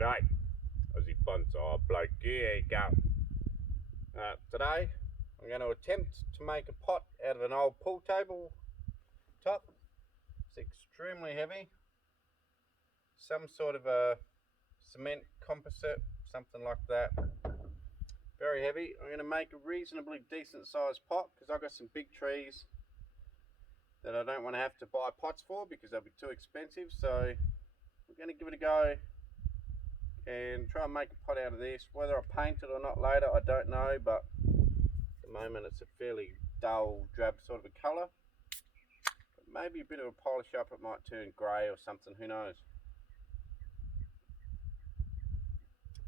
G'day, Aussie Bonsai Bloke. Here you go. Today I'm going to attempt to make a pot out of an old pool table top. It's extremely heavy. Some sort of a cement composite, something like that. Very heavy. I'm going to make a reasonably decent sized pot because I've got some big trees that I don't want to have to buy pots for because they'll be too expensive. So we're going to give it a go and try and make a pot out of this. Whether I paint it or not later, I don't know, but at the moment it's a fairly dull drab sort of a colour. But maybe a bit of a polish up, it might turn grey or something, who knows.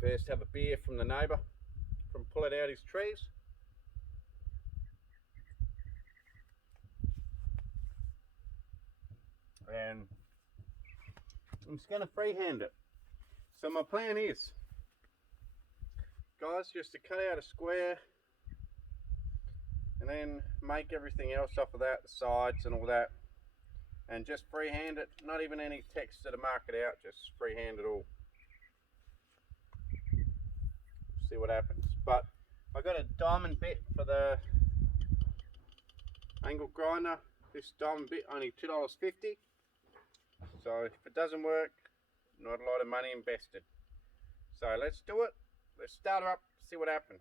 First have a beer from the neighbour from pulling out his trees. And I'm just going to freehand it. So my plan is, guys, just to cut out a square and then make everything else off of that, the sides and all that, and just freehand it, not even any text to mark it out, just freehand it all. See what happens. But I got a diamond bit for the angle grinder. This diamond bit only $2.50. So if it doesn't work, not a lot of money invested. So let's do it. Let's start her up, see what happens.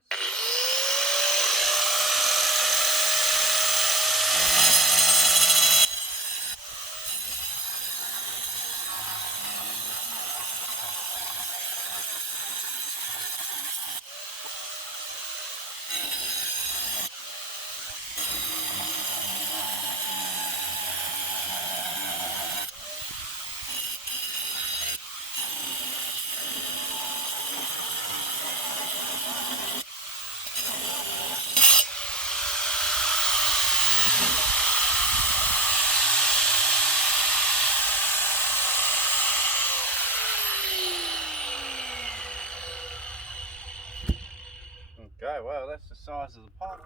Okay, well, that's the size of the pot.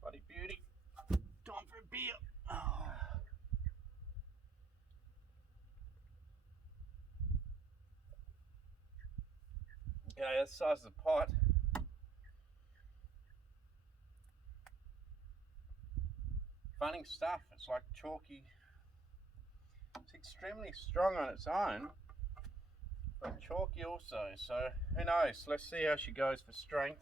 Bloody beauty. Time for a beer. Okay, that's the size of the pot. Funny stuff. It's like chalky. It's extremely strong on its own, but chalky also. So who knows? Let's see how she goes for strength.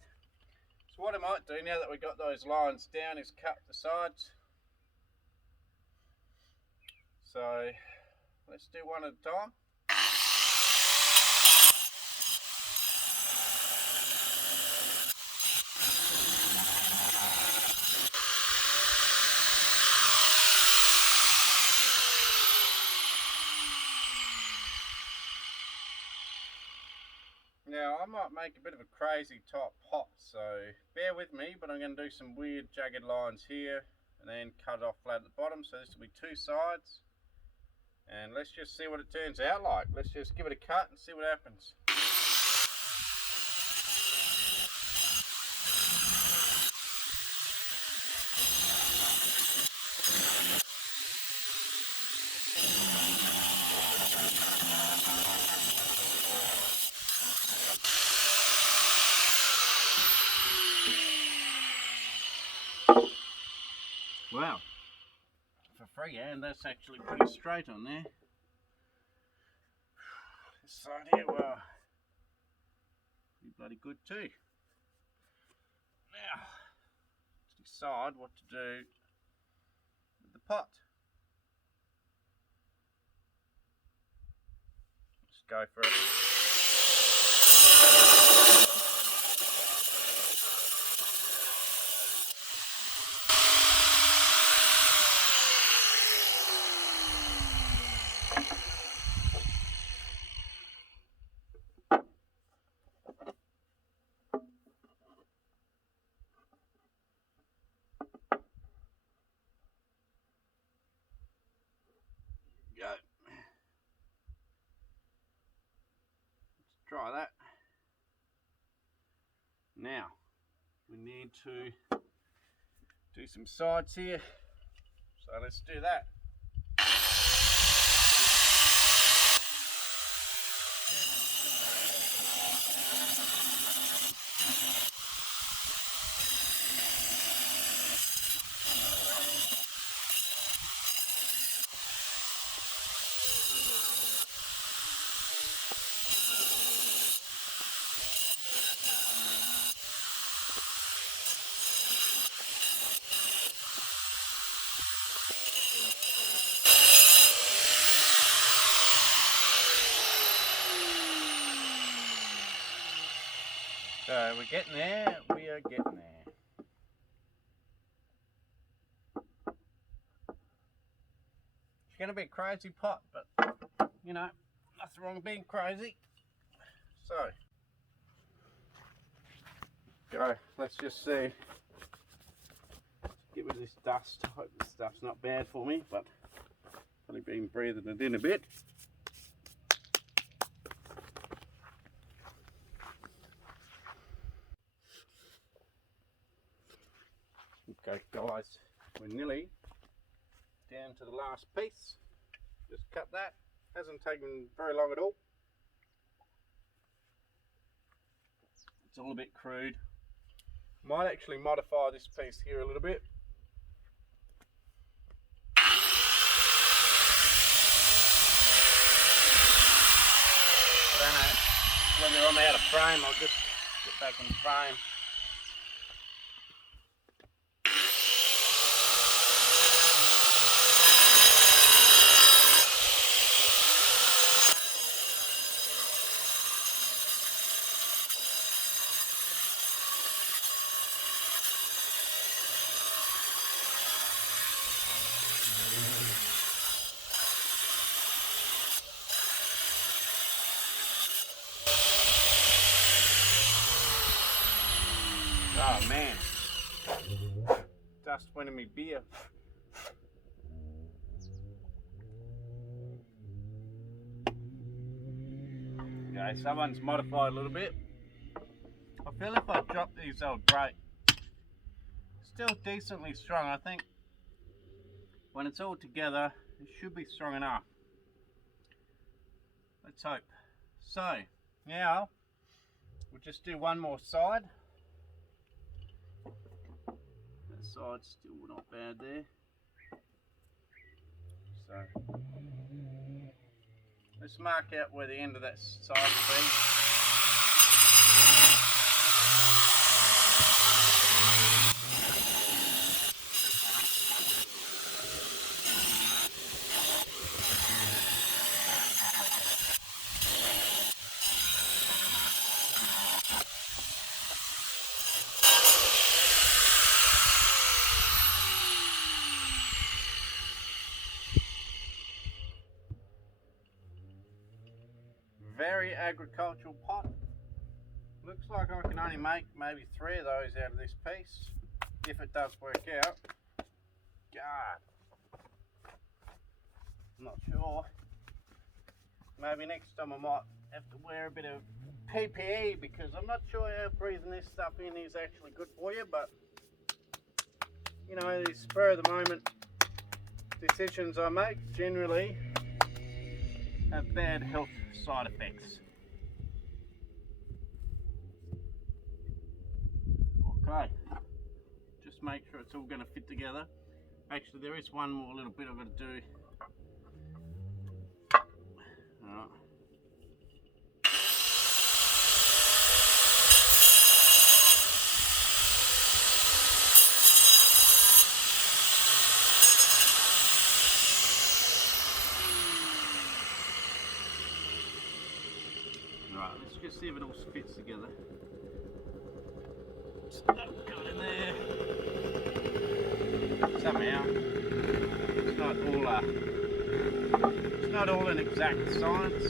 So what I might do now that we got those lines down is cut the sides. So let's do one at a time. Now I might make a bit of a crazy type pot, so bear with me, but I'm going to do some weird jagged lines here and then cut it off flat at the bottom. So this will be two sides, and let's just see what it turns out like. Let's just give it a cut and see what happens. Wow, for freehand that's actually pretty straight on there. This side here, well, pretty bloody good too. Now, to decide what to do with the pot. Let's go for it. Go. Let's try that. Now we need to do some sides here, so let's do that. So we're getting there, we are getting there. It's going to be a crazy pot, but you know, nothing wrong with being crazy. So, go, let's just see. Get rid of this dust. I hope this stuff's not bad for me, but I've only been breathing it in a bit. Okay guys, we're nearly down to the last piece. Just cut that. Hasn't taken very long at all. It's all a bit crude. Might actually modify this piece here a little bit. I don't know whether I'm out of frame. I'll just get back in frame. Oh man, dust went in my beer. Okay, someone's modified a little bit. I feel if I drop these they'll break. Still decently strong. I think when it's all together it should be strong enough. Let's hope. So now we'll just do one more side. That side's still not bad there. So let's mark out where the end of that side will be. Very agricultural pot. Looks like I can only make maybe 3 of those out of this piece, if it does work out. God, I'm not sure. Maybe next time I might have to wear a bit of PPE, because I'm not sure how breathing this stuff in is actually good for you, but you know, these spur of the moment decisions I make generally have bad health side effects. Okay, just make sure it's all going to fit together. Actually, there is one more little bit I've got to do. Alright. Right, let's just see if it all fits together. Got it in there. Somehow, it's not all an exact science.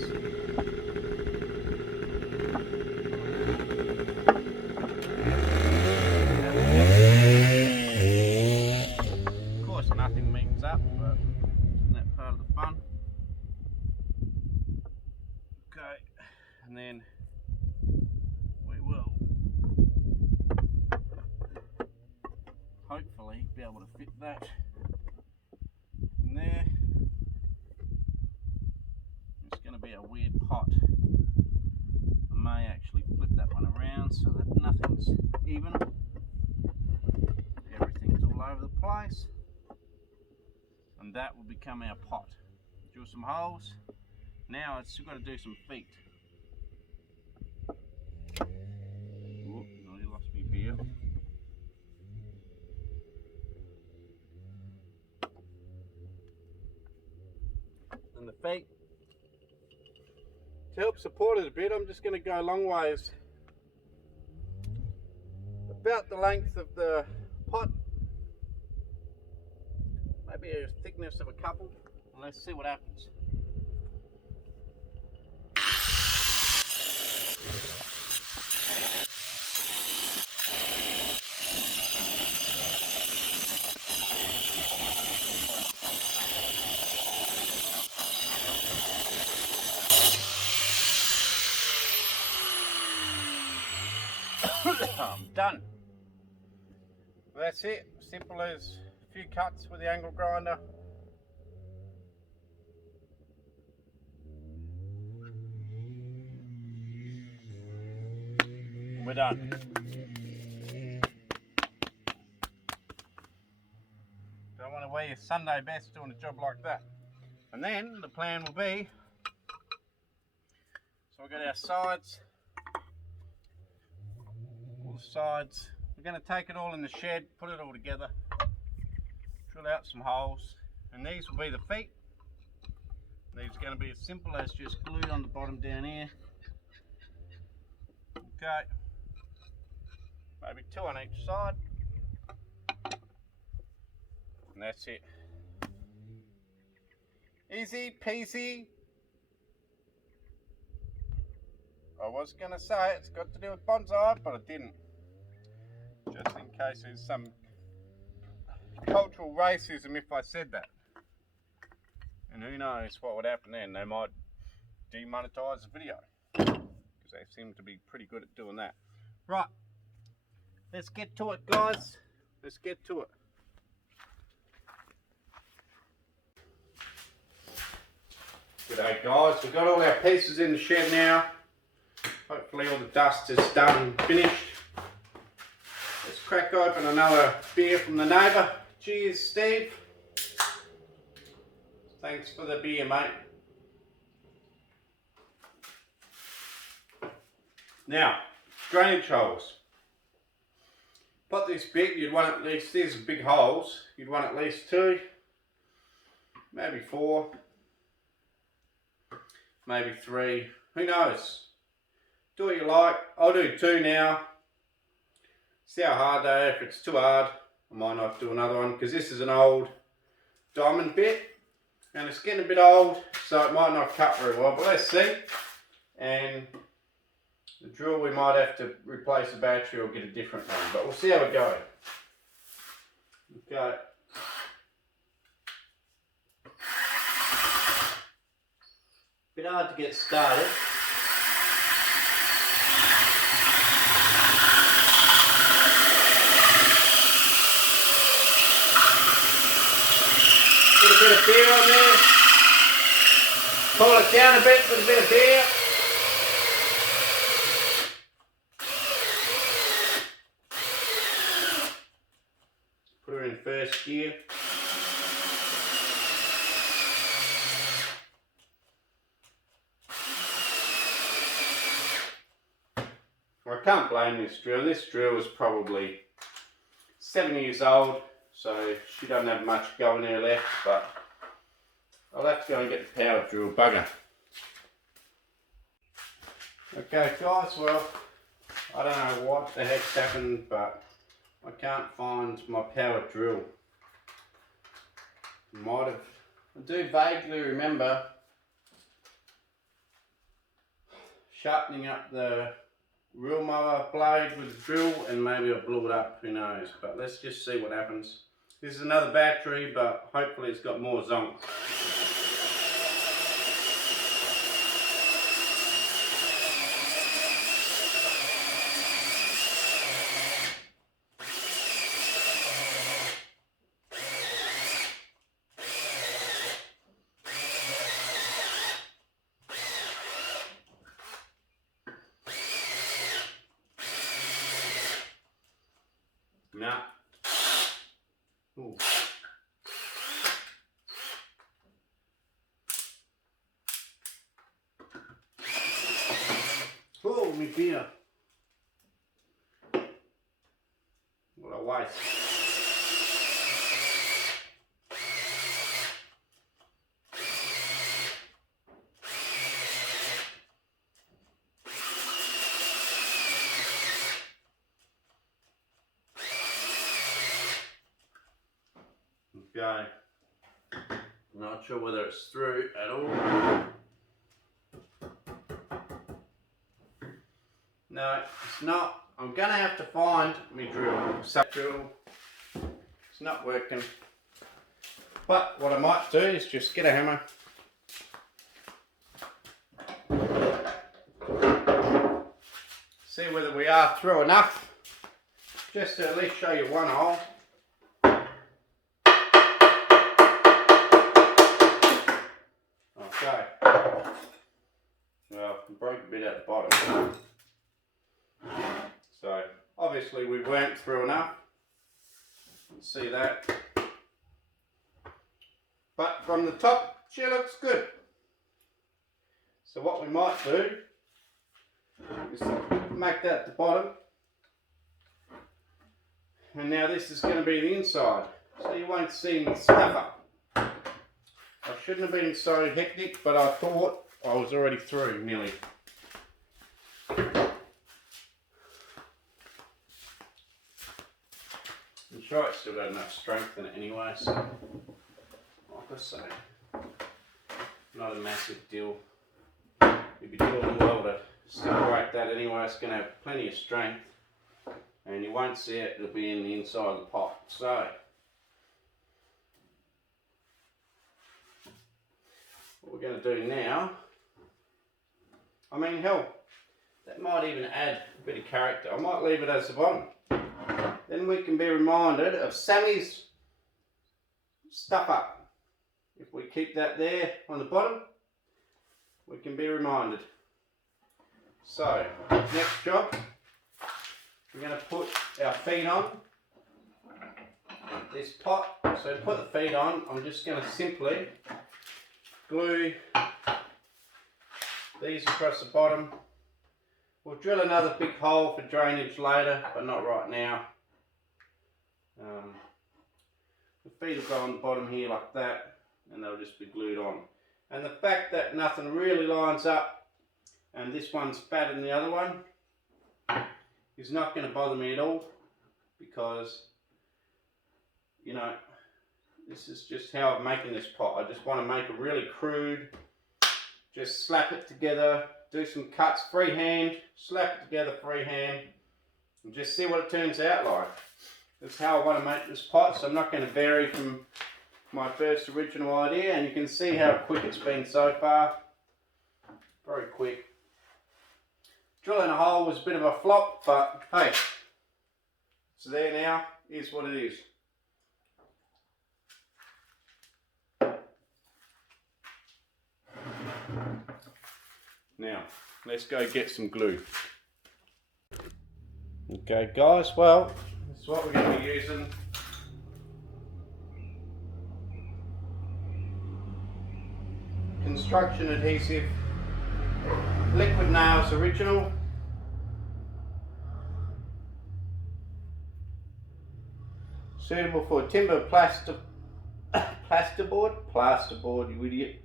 Of course, nothing means up, but isn't that part of the fun? Okay, and then we will hopefully be able to fit that in there. It's going to be a weird pot. I may actually flip that one around so that nothing's even. Everything's all over the place. And that will become our pot. Drill some holes. Now it's still got to do some feet. Oh, I lost my beer. And the feet, to help support it a bit, I'm just going to go long ways about the length of the pot, maybe a thickness of a couple. Let's see what happens. I'm done. That's it. Simple as a few cuts with the angle grinder. We're done. Don't want to wear your Sunday best doing a job like that. And then the plan will be, so we've got our sides, all the sides. We're going to take it all in the shed, put it all together, drill out some holes, and these will be the feet. These are going to be as simple as just glued on the bottom down here. Okay, maybe 2 on each side, and that's it. Easy peasy. I was going to say it's got to do with bonsai, but I didn't. Just in case there's some cultural racism if I said that. And who knows what would happen then. They might demonetize the video, because they seem to be pretty good at doing that. Right, let's get to it, guys. Let's get to it. G'day guys, we've got all our pieces in the shed now. Hopefully all the dust is done and finished. Let's crack open another beer from the neighbour. Cheers, Steve. Thanks for the beer, mate. Now, drainage holes. Pot this big, you'd want at least, these are big holes, you'd want at least 2, maybe 4, maybe 3, who knows? Do what you like. I'll do 2 now. See how hard they are. If it's too hard, I might not do another one, because this is an old diamond bit and it's getting a bit old, so it might not cut very well, but let's see. And the drill, we might have to replace the battery or get a different one, but we'll see how we go. Okay. Bit hard to get started. Put a bit of beer on there. Pull it down a bit with a bit of beer. Put her in first gear. Well, I can't blame this drill. This drill is probably 7 years old, so she doesn't have much going there left, but I'll have to go and get the power drill bugger. Okay guys, well, I don't know what the heck's happened, but I can't find my power drill. I do vaguely remember sharpening up the reel mower blade with the drill, and maybe I blew it up, who knows, but let's just see what happens. This is another battery, but hopefully it's got more zonk. Nah. Ooh. Oh, my beer. What a waste. Okay. Not sure whether it's through at all. No, it's not. I'm gonna have to find my drill. Drill. It's not working. But what I might do is just get a hammer. See whether we are through enough. Just to at least show you one hole. Okay. Well, I broke a bit at the bottom. So, obviously we weren't through enough. You can see that. But from the top, she looks good. So what we might do is make that the bottom. And now this is going to be the inside. So you won't see me stuff up. I shouldn't have been so hectic, but I thought I was already through nearly. I'm sure it's still got enough strength in it anyway, so like I say, not a massive deal. You'd be doing well to separate that anyway. It's going to have plenty of strength, and you won't see it, it'll be in the inside of the pot. So what we're going to do now, I mean, hell, that might even add a bit of character. I might leave it as the bottom. Then we can be reminded of Sammy's stuff up. If we keep that there on the bottom, we can be reminded. So, next job, we're going to put our feet on this pot. So to put the feet on, I'm just going to simply glue these across the bottom. We'll drill another big hole for drainage later, but not right now. The feet will go on the bottom here like that, and they'll just be glued on. And the fact that nothing really lines up, and this one's fatter than the other one, is not going to bother me at all, because, you know, this is just how I'm making this pot. I just want to make it really crude, just slap it together, do some cuts freehand, slap it together freehand, and just see what it turns out like. That's how I want to make this pot, so I'm not going to vary from my first original idea, and you can see how quick it's been so far. Very quick. Drilling a hole was a bit of a flop, but hey, it's there now, here's what it is. Now, let's go get some glue. Okay guys, well, this is what we're going to be using. Construction adhesive, liquid nails original. Suitable for timber plasterboard, you idiot.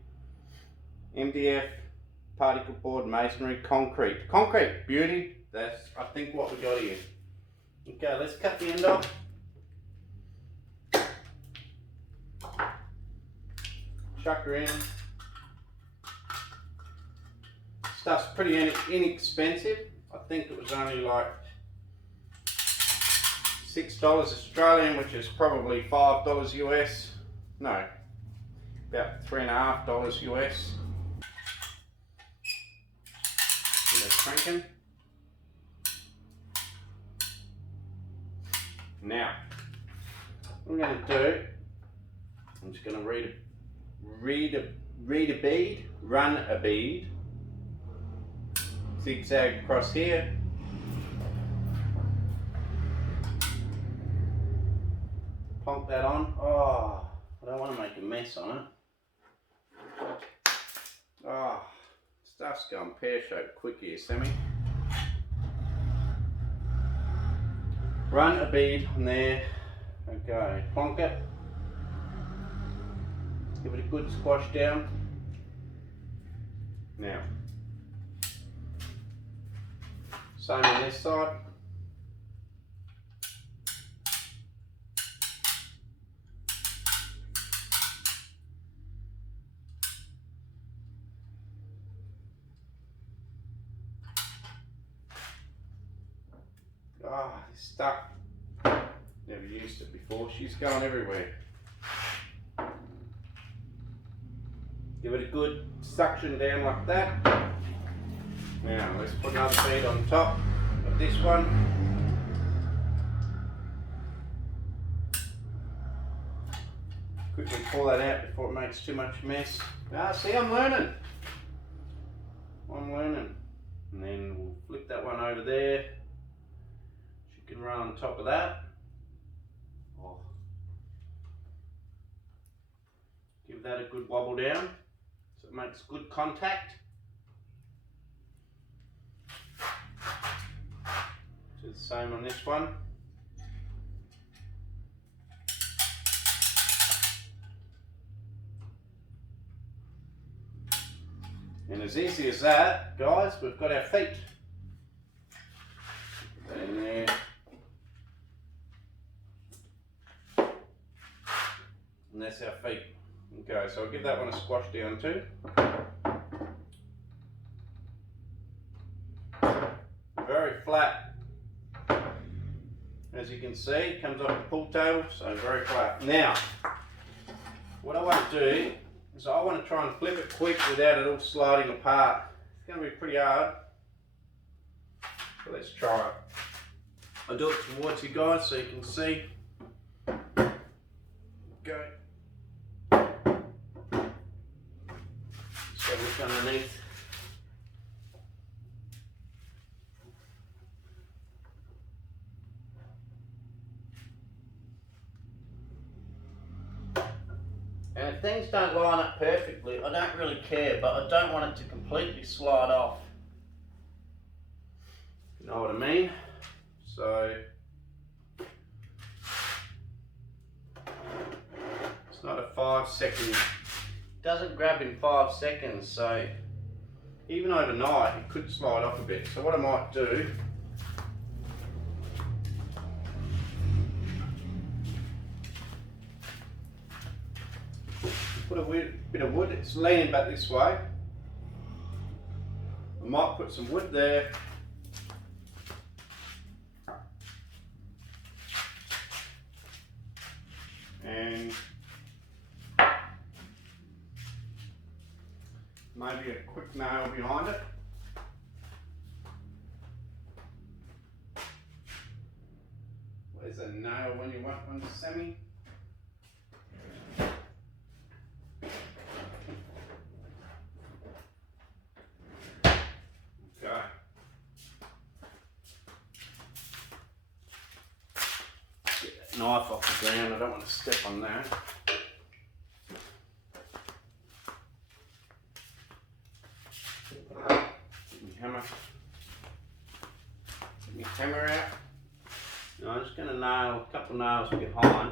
MDF, particle board, masonry, concrete. Concrete, beauty. That's, I think, what we got here. Okay, let's cut the end off. Chuck her in. Stuff's pretty inexpensive. I think it was only like $6 Australian, which is probably $5 US. No, about $3.50 US. Get it cranking. Now, what I'm going to do, I'm just going to run a bead, zigzag across here, plonk that on. Oh, I don't want to make a mess on it. Oh, stuff's going pear-shaped quick here, Sammy. Run a bead on there. Okay, plonk it. Give it a good squash down. Now, same on this side. stuck. Never used it before. She's going everywhere. Give it a good suction down like that. Now let's put another bead on top of this one. Quickly pull that out before it makes too much mess. Ah, see, I'm learning. And then we'll flip that one over there. She can run on top of that. Oh. Give that a good wobble down so it makes good contact. Do the same on this one. And as easy as that, guys, we've got our feet. Put that in there. And that's our feet. Okay, so I'll give that one a squash down too. Very flat. As you can see, it comes off the pool table, so very flat. Now, what I want to do is I want to try and flip it quick without it all sliding apart. It's going to be pretty hard, so let's try it. I'll do it towards you guys so you can see. Go. Just have a look underneath. And if things don't line up perfectly, I don't really care, but I don't want it to completely slide off. You know what I mean? So, it's not a 5 second, it doesn't grab in 5 seconds, so even overnight it could slide off a bit. So what I might do, put a bit of wood, it's leaning back this way. I might put some wood there. And maybe a quick nail behind it. Where's a nail when you want one, Sammy? Knife off the ground, I don't want to step on that. Get my hammer. Get my hammer out. Now I'm just going to nail a couple of nails behind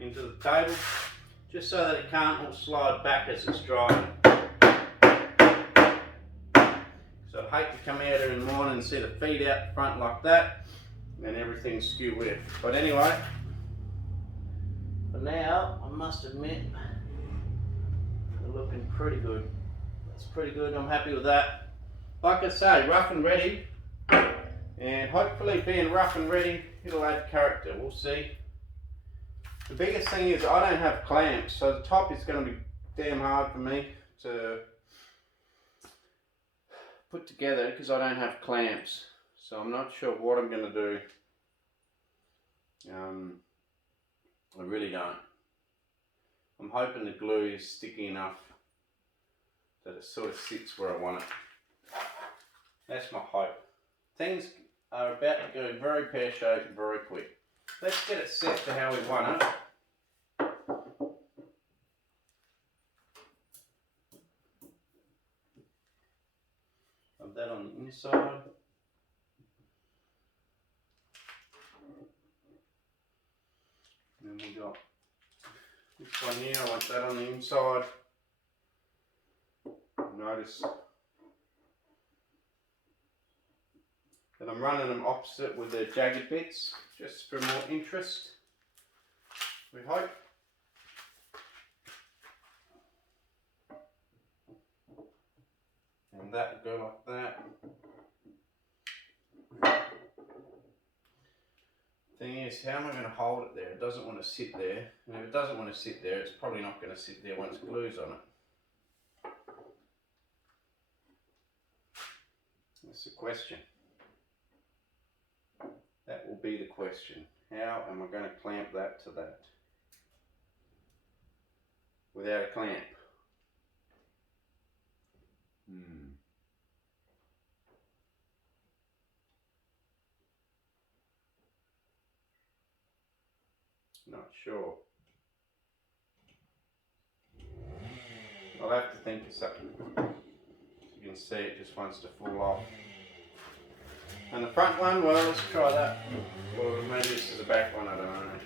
into the table, just so that it can't all slide back as it's drying. So I'd hate to come out here in the morning and see the feet out the front like that, and everything's skew with. But anyway, for now, I must admit, they're looking pretty good. That's pretty good, I'm happy with that. Like I say, rough and ready, and hopefully being rough and ready, it'll add character, we'll see. The biggest thing is I don't have clamps, so the top is going to be damn hard for me to put together because I don't have clamps, so I'm not sure what I'm going to do. I really don't. I'm hoping the glue is sticky enough that it sort of sits where I want it. That's my hope. Things are about to go very pear-shaped very quick. Let's get it set to how we want it. That on the inside. And then we got this one here, I want that on the inside. Notice that I'm running them opposite with the jagged bits, just for more interest, we hope. And that will go like that. Thing is, how am I going to hold it there? It doesn't want to sit there. And if it doesn't want to sit there, it's probably not going to sit there once glue's on it. That's the question. That will be the question. How am I going to clamp that to that without a clamp? Not sure. I'll have to think of something. You can see it just wants to fall off. And the front one, well, let's try that. Or maybe this is the back one, I don't know.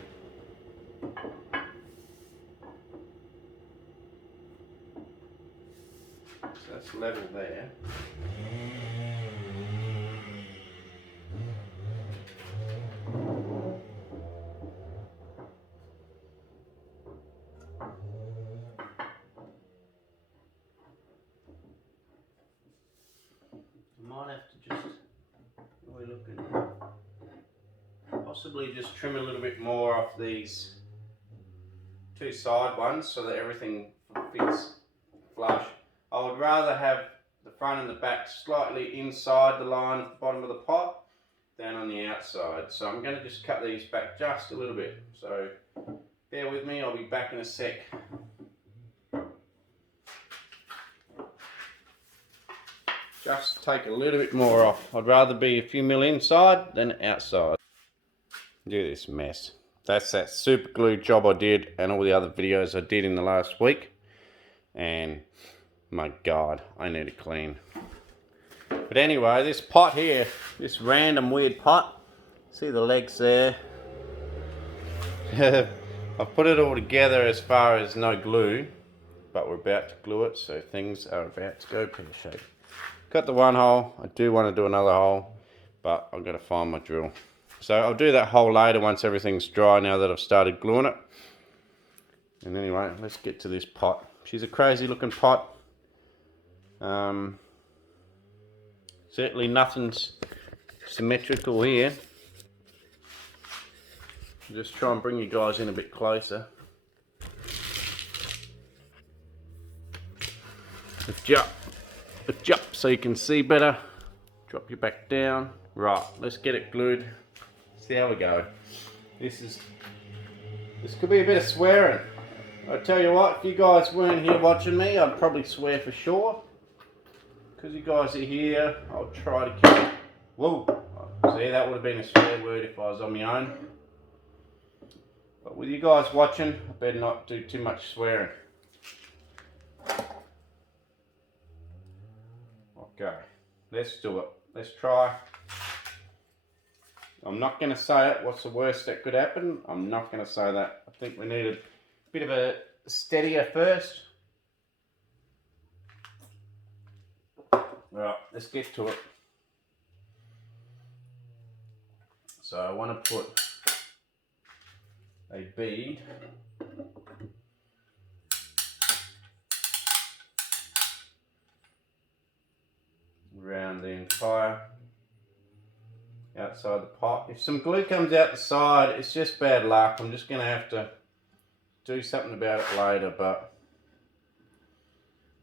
So that's level there. Might have to just, what are we looking at? Possibly just trim a little bit more off these two side ones so that everything fits flush. I would rather have the front and the back slightly inside the line at the bottom of the pot than on the outside. So I'm going to just cut these back just a little bit. So bear with me, I'll be back in a sec. Just take a little bit more off. I'd rather be a few mil inside than outside. Look at this mess. That's that super glue job I did and all the other videos I did in the last week. And my God, I need it clean. But anyway, this pot here, this random weird pot. See the legs there? I've put it all together as far as no glue. But we're about to glue it, so things are about to go pear-shaped. Got the one hole. I do want to do another hole, but I've got to find my drill. So I'll do that hole later once everything's dry now that I've started gluing it. And anyway, let's get to this pot. She's a crazy looking pot. Certainly nothing's symmetrical here. Just try and bring you guys in a bit closer. Lift you up so you can see better. Drop you back down. Right, let's get it glued. See how we go. This could be a bit of swearing. I tell you what, if you guys weren't here watching me, I'd probably swear for sure. Because you guys are here, I'll try to keep it. Whoa! See, that would have been a swear word if I was on my own. But with you guys watching, I better not do too much swearing. Okay, let's do it. Let's try. I'm not going to say it. What's the worst that could happen? I'm not going to say that. I think we need a bit of a steadier first. Right, let's get to it. So I want to put a bead around the entire outside the pot. If some glue comes out the side, it's just bad luck. I'm just going to have to do something about it later, but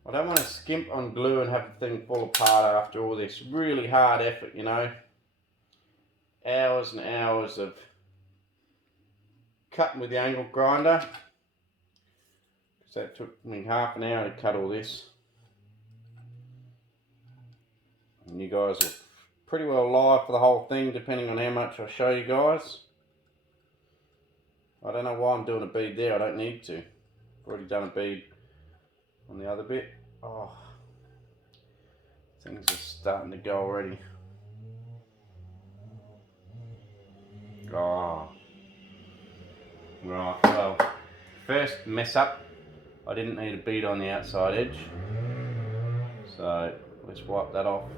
I don't want to skimp on glue and have the thing fall apart after all this really hard effort, you know. Hours and hours of cutting with the angle grinder. Because that took me half an hour to cut all this. And you guys will pretty well live for the whole thing depending on how much I show you guys. I don't know why I'm doing a bead there, I don't need to. I've already done a bead on the other bit. Oh, things are starting to go already. Oh. Right, well, first mess up, I didn't need a bead on the outside edge. So let's wipe that off.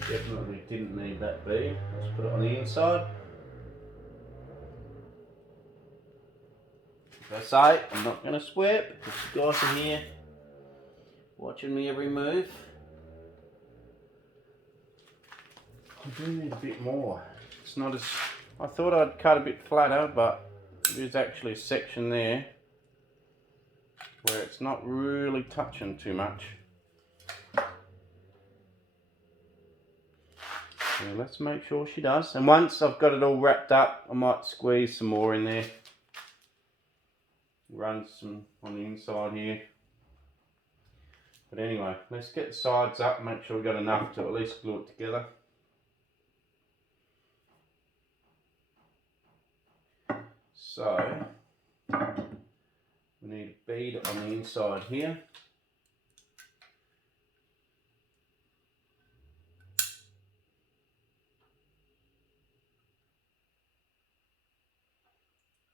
Definitely didn't need that bead. Let's put it on the inside. As I say, I'm not going to swear because you guys are here watching me every move. I do need a bit more. It's not as, I thought I'd cut a bit flatter, but there's actually a section there where it's not really touching too much. So let's make sure she does. And once I've got it all wrapped up, I might squeeze some more in there. Run some on the inside here. But anyway, let's get the sides up and make sure we've got enough to at least glue it together. So, we need a bead on the inside here.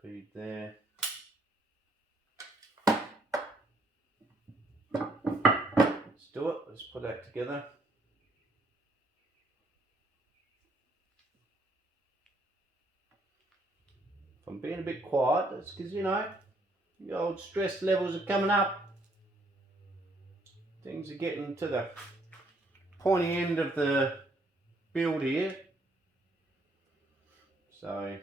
Bead there. Let's do it. Let's put that together. If I'm being a bit quiet, that's because, you know, the old stress levels are coming up. Things are getting to the pointy end of the build here. So,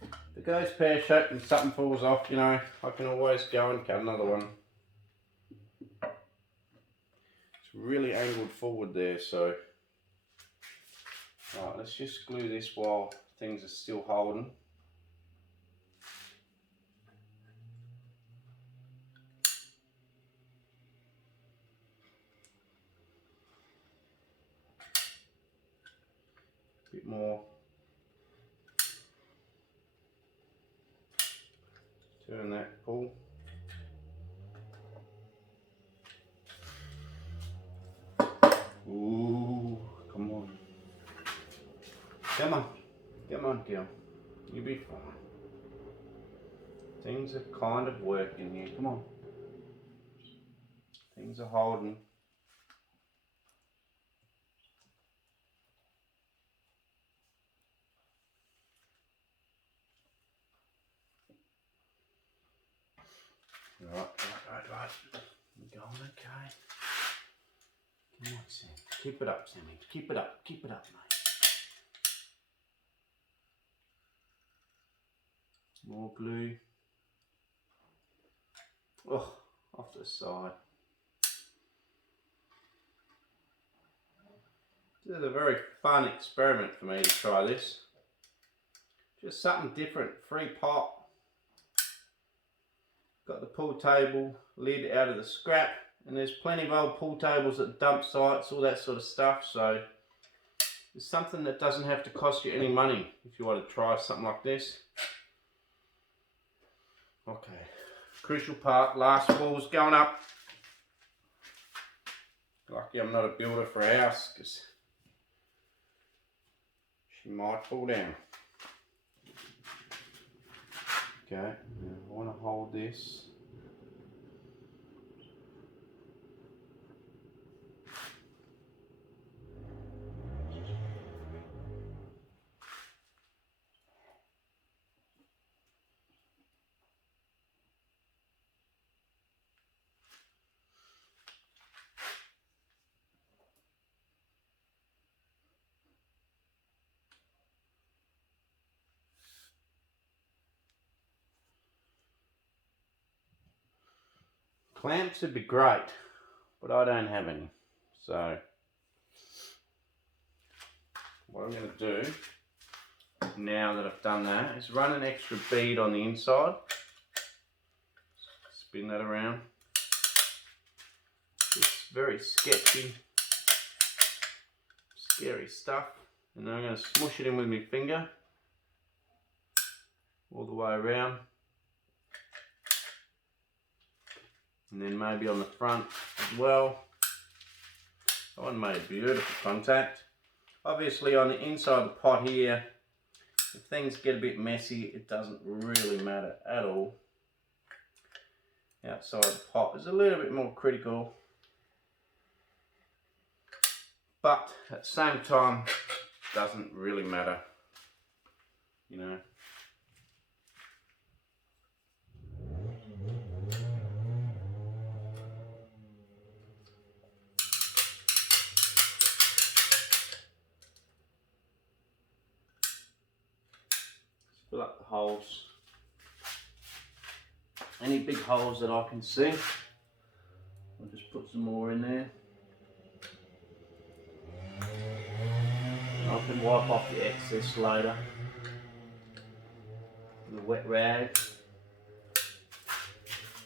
if it goes pear-shaped and something falls off, you know, I can always go and cut another one. It's really angled forward there, so. Right, let's just glue this while things are still holding. A bit more. Turn that, pull. Ooh, come on. Come on. Come on, girl. You'll be fine. Things are kind of working here. Come on. Things are holding. Right. We're going okay. Come on, Sam. Keep it up, Sammy. Keep it up, mate. More glue. Oh, off to the side. This is a very fun experiment for me to try this. Just something different, free pot. Got the pool table lid out of the scrap, and there's plenty of old pool tables at dump sites, all that sort of stuff, so it's something that doesn't have to cost you any money if you want to try something like this. Okay, crucial part, last wall's going up. Lucky I'm not a builder for a house, because she might fall down. Okay, now I want to hold this. Clamps would be great, but I don't have any. So what I'm going to do now that I've done that is run an extra bead on the inside. Spin that around. It's very sketchy, scary stuff. And then I'm going to smush it in with my finger all the way around. And then maybe on the front as well. That one made beautiful contact. Obviously on the inside of the pot here, if things get a bit messy, it doesn't really matter at all. Outside the pot is a little bit more critical, but at the same time, doesn't really matter, you know. fill up the holes. Any big holes that I can see, I'll just put some more in there. I can wipe off the excess later with a wet rag.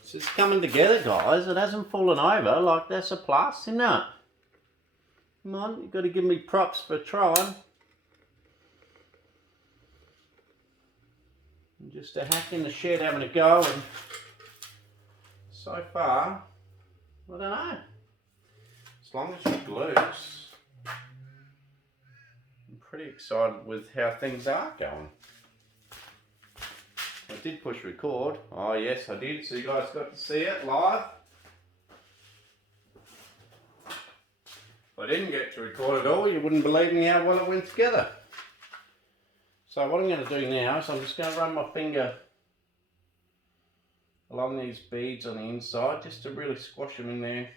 It's just coming together, guys. It hasn't fallen over. Like, that's a plus, isn't it? Come on, you've got to give me props for trying. I'm just a hack in the shed having a go, and so far, I don't know. As long as it glues, I'm pretty excited with how things are going. I did push record. Oh yes, I did. So you guys got to see it live. If I didn't get to record at all, you wouldn't believe me how well it went together. So what I'm going to do now is I'm just going to run my finger along these beads on the inside just to really squash them in there.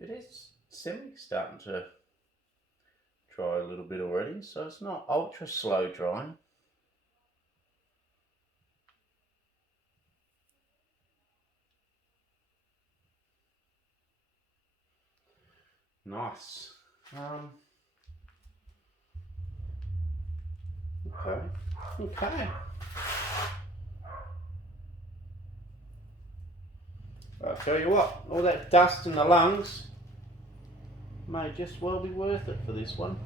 It is starting to dry a little bit already, so it's not ultra slow drying. Nice. Okay. I'll tell you what, all that dust in the lungs may just well be worth it for this one.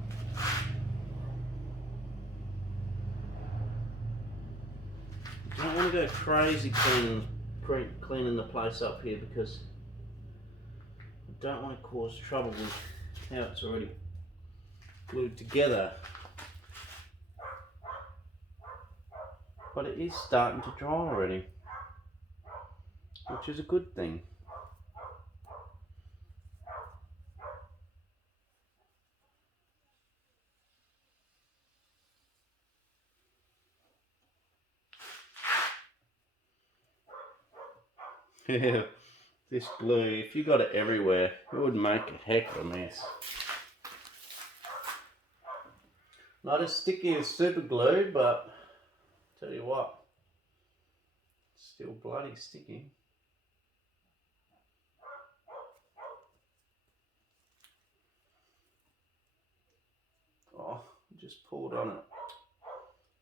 I don't want to go crazy cleaning the place up here because I don't want to cause trouble with how it's already glued together. But it is starting to dry already, which is a good thing. Yeah, this glue, if you got it everywhere, it would make a heck of a mess. Not as sticky as super glue, but tell you what, it's still bloody sticky. Oh, I just pulled on it.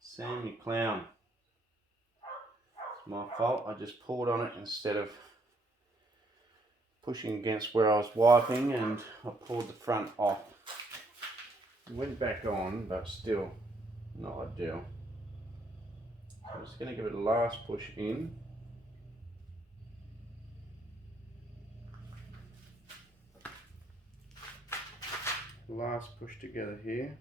Sam, you clown. It's my fault. I just pulled on it instead of pushing against where I was wiping, and I pulled the front off. It went back on, but still not ideal. So I'm just going to give it a last push in. Last push together here.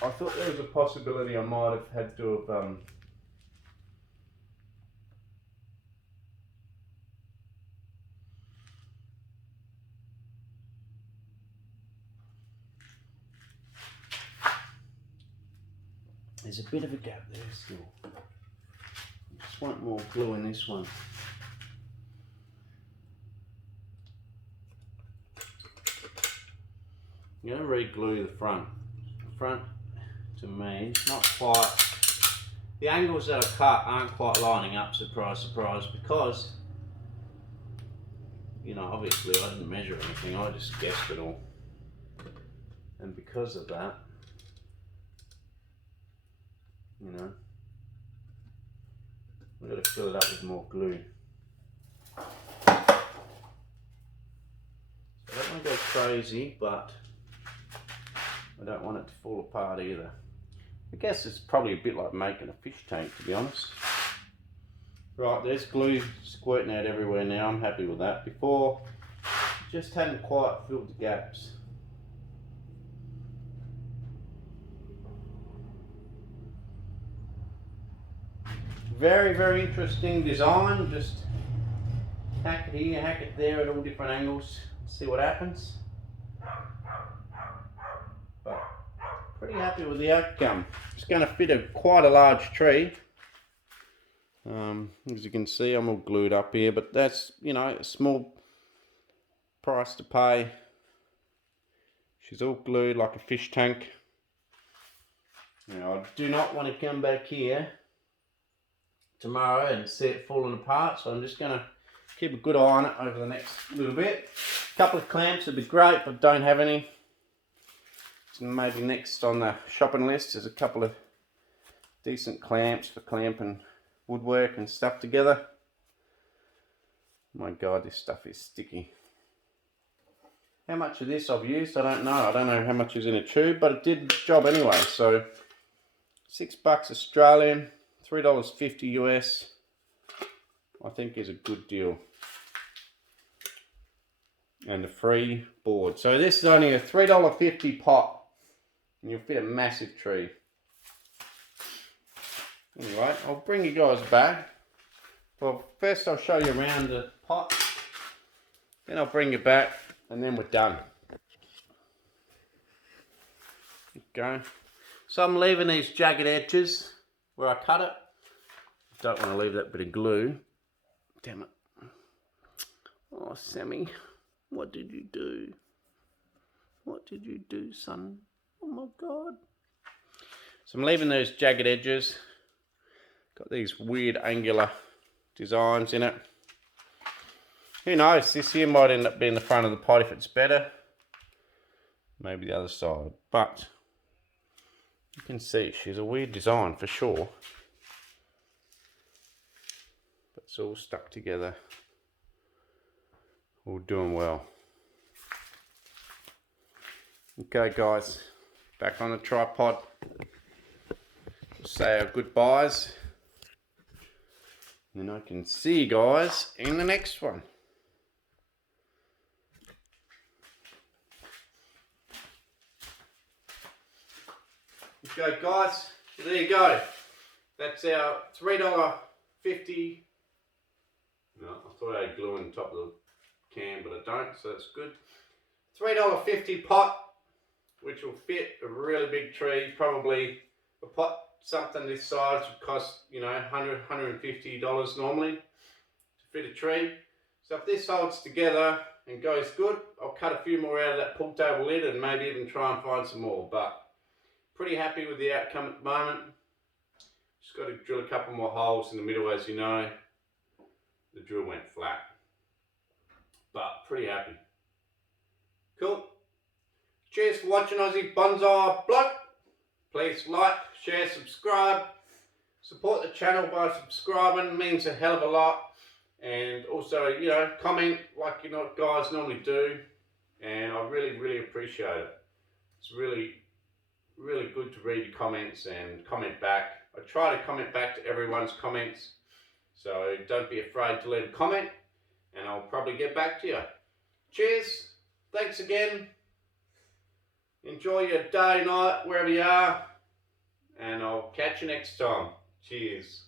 I thought there was a possibility I might have had to have there's a bit of a gap there still. I just want more glue in this one. I'm going to re-glue the front. The front, to me, not quite, the angles that I cut aren't quite lining up, surprise, surprise, because, you know, obviously I didn't measure anything, I just guessed it all. And because of that, you know, we've got to fill it up with more glue. So I don't want to go crazy, but I don't want it to fall apart either. I guess it's probably a bit like making a fish tank, to be honest. Right, there's glue squirting out everywhere now. I'm happy with that. Before, just hadn't quite filled the gaps. Very, very interesting design. Just hack it here, hack it there at all different angles. See what happens. pretty happy with the outcome. It's going to fit quite a large tree. As you can see, I'm all glued up here, but that's, you know, a small price to pay. She's all glued like a fish tank. Now, I do not want to come back here tomorrow and see it falling apart, so I'm just going to keep a good eye on it over the next little bit. A couple of clamps would be great, but don't have any. So maybe next on the shopping list is a couple of decent clamps for clamping woodwork and stuff together. My God, this stuff is sticky. How much of this I've used, I don't know. I don't know how much is in a tube, but it did the job anyway. So $6 Australian, $3.50 US, I think is a good deal. And a free board. So this is only a $3.50 pot, and you'll fit a massive tree. Anyway, I'll bring you guys back. Well, first I'll show you around the pot, then I'll bring you back, and then we're done. Okay. So I'm leaving these jagged edges where I cut it. Don't want to leave that bit of glue. Damn it. Oh, Sammy, what did you do? What did you do, son? Oh my God. So I'm leaving those jagged edges. Got these weird angular designs in it. Who knows, this here might end up being the front of the pot if it's better. Maybe the other side, but you can see she's a weird design for sure. But it's all stuck together. All doing well. Okay guys, back on the tripod. We'll say our goodbyes. And then I can see you guys in the next one. Okay guys, there you go. That's our $3.50. No, I thought I had glue on the top of the can, but I don't, so that's good. $3.50 pot, which will fit a really big tree. Probably a pot something this size would cost, you know, $100, $150 normally to fit a tree. So if this holds together and goes good, I'll cut a few more out of that pool table lid and maybe even try and find some more. But pretty happy with the outcome at the moment. Just got to drill a couple more holes in the middle, as you know. The drill went flat. But pretty happy. Cool. Cheers for watching Aussie Bonsai Bloke. Please like, share, subscribe. Support the channel by subscribing. It means a hell of a lot. And also, you know, comment like you know guys normally do. And I really appreciate it. It's really good to read your comments and comment back. I try to comment back to everyone's comments. So don't be afraid to leave a comment. And I'll probably get back to you. Cheers. Thanks again. Enjoy your day, night, wherever you are. And I'll catch you next time. Cheers.